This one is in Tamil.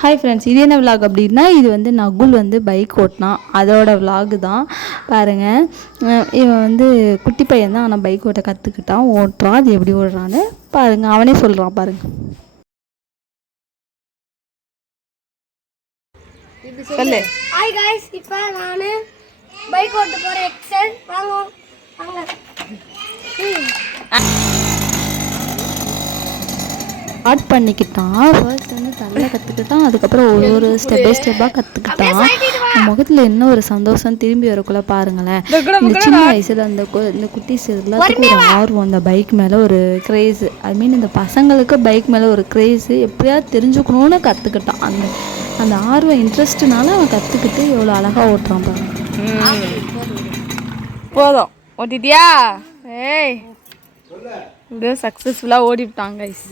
ஹாய் ஃப்ரெண்ட்ஸ், இது என்ன விலாக் அப்படின்னா, இது வந்து நகுல் வந்து பைக் ஓட்டினான், அதோட விலாகு தான் பாருங்கள். இவன் வந்து குட்டி பையன் தான், ஆனால் பைக் ஓட்ட கற்றுக்கிட்டான், ஓட்டுறான். அது எப்படி ஓடுறான்னு பாருங்கள், அவனே சொல்கிறான் பாருங்கள். சொல்லு. ஹாய் गाइस, இப்போ நான் பைக் ஓட்ட போறேன். எக்ஸல் வாங்க வாங்க. ஸ்டார்ட் பண்ணிக்கிட்டான். ஃபர்ஸ்ட் வந்து தள்ள கற்றுக்கிட்டான், அதுக்கப்புறம் ஒரு ஸ்டெப் பை ஸ்டெப்பாக கற்றுக்கிட்டான். முகத்தில் என்ன ஒரு சந்தோஷம் திரும்பி வரக்குள்ள பாருங்களேன். இந்த சின்ன வயசில் இந்த குட்டீஸ் எல்லாத்துக்கும் ஒரு ஆர்வம், அந்த பைக் மேலே ஒரு க்ரேஸு. ஐ மீன் இந்த பசங்களுக்கு பைக் மேலே ஒரு க்ரேஸு, எப்படியாவது தெரிஞ்சுக்கணுன்னு கற்றுக்கிட்டான். அந்த ஆர்வம் இன்ட்ரெஸ்ட்னால அவன் கற்றுக்கிட்டு எவ்வளோ அழகாக ஓட்டுறான் பாருங்க. போதும் ஓட்டிட்டியா? ஏய் இப்படியே சக்ஸஸ்ஃபுல்லாக ஓடிவிட்டாங்க கைஸ்.